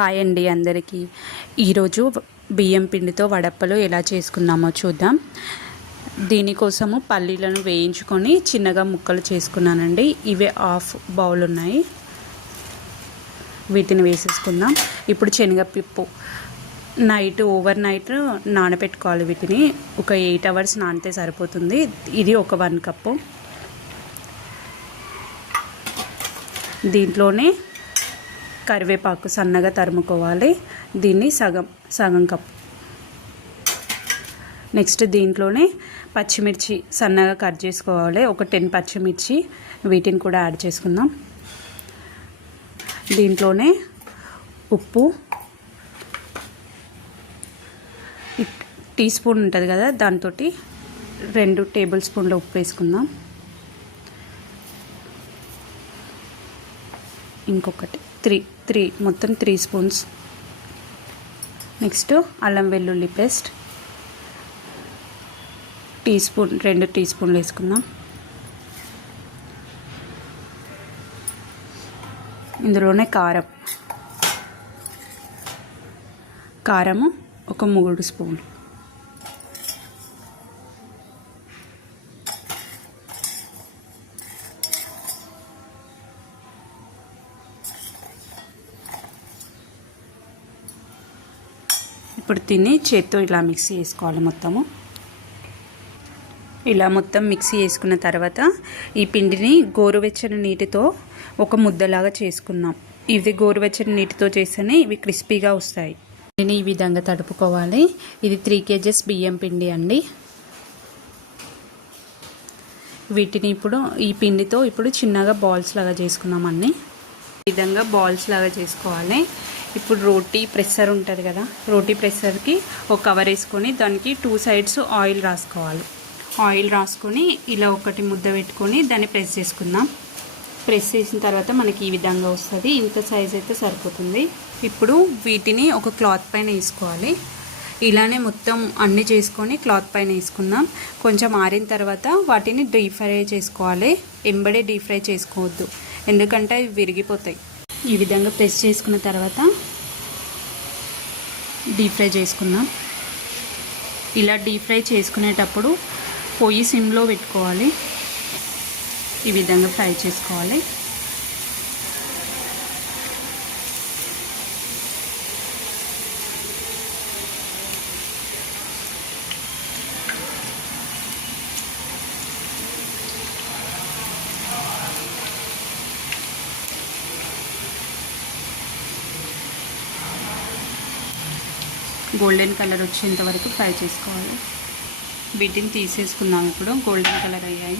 Hi అండి అందరికీ. ఈరోజు బియ్యం పిండితో వడప్పలు ఎలా చేసుకుందామో చూద్దాం. దీనికోసము పల్లీలను వేయించుకొని చిన్నగా ముక్కలు చేసుకున్నానండి. ఇవే హాఫ్ బౌల్ ఉన్నాయి, వీటిని వేసేసుకుందాం. ఇప్పుడు శనగపప్పు ఓవర్ నైట్ నానబెట్టుకోవాలి. వీటిని ఒక 8 hours నానితే సరిపోతుంది. ఇది ఒక 1 కప్పు. దీంట్లోనే కరివేపాకు సన్నగా తరుముకోవాలి. దీన్ని సగం కప్పు. నెక్స్ట్ దీంట్లోనే పచ్చిమిర్చి సన్నగా కట్ చేసుకోవాలి. ఒక 10 పచ్చిమిర్చి, వీటిని కూడా యాడ్ చేసుకుందాం. దీంట్లోనే ఉప్పు, టీ స్పూన్ ఉంటుంది కదా, దాంతో 2 టేబుల్ స్పూన్ల ఉప్పు వేసుకుందాం. ఇంకొకటి 3 మొత్తం 3 స్పూన్స్. నెక్స్ట్ అల్లం వెల్లుల్లి పేస్ట్ 2 టీ స్పూన్లు వేసుకుందాం. ఇందులోనే కారము ఒక 3 స్పూన్లు. ఇప్పుడు దీన్ని చేత్తో ఇలా మిక్సీ చేసుకోవాలి. ఇలా మొత్తం మిక్సీ చేసుకున్న తర్వాత ఈ పిండిని గోరువెచ్చని నీటితో ఒక ముద్దలాగా చేసుకుందాం. ఇది గోరువెచ్చని నీటితో చేస్తేనే ఇవి క్రిస్పీగా వస్తాయి. దీన్ని ఈ విధంగా తడుపుకోవాలి. ఇది 3 kgs బియ్యం పిండి అండి. వీటిని ఈ పిండితో చిన్నగా బాల్స్ లాగా చేసుకుందాం. అన్నీ ఈ విధంగా బాల్స్ లాగా చేసుకోవాలి. ఇప్పుడు రోటీ ప్రెస్సర్ ఉంటుంది కదా, రోటీ ప్రెస్సర్కి ఒక కవర్ వేసుకొని దానికి 2 sides ఆయిల్ రాసుకోవాలి. ఆయిల్ రాసుకొని ఇలా ఒకటి ముద్ద పెట్టుకొని దాన్ని ప్రెస్ చేసుకుందాం. ప్రెస్ చేసిన తర్వాత మనకి ఈ విధంగా వస్తుంది. ఇంత సైజ్ అయితే సరిపోతుంది. ఇప్పుడు వీటిని ఒక క్లాత్ పైన వేసుకోవాలి. ఇలానే మొత్తం అన్నీ చేసుకొని క్లాత్ పైన వేసుకుందాం. కొంచెం ఆరిన తర్వాత వాటిని డీప్ ఫ్రై చేసుకోవాలి. ఎంబడే డీప్ ఫ్రై చేసుకోవద్దు, ఎందుకంటే అవి విరిగిపోతాయి. ఈ విధంగా ప్రెస్ చేసుకున్న తర్వాత డీప్ ఫ్రై చేసుకుందాం. ఇలా డీప్ ఫ్రై చేసుకునేటప్పుడు పొయ్యి సిమ్లో పెట్టుకోవాలి. ఈ విధంగా ఫ్రై చేసుకోవాలి. గోల్డెన్ కలర్ వచ్చేంత వరకు ఫ్రై చేసుకోవాలి. వీటిని తీసేసుకుందాం. ఇప్పుడు గోల్డెన్ కలర్ అయ్యాయి.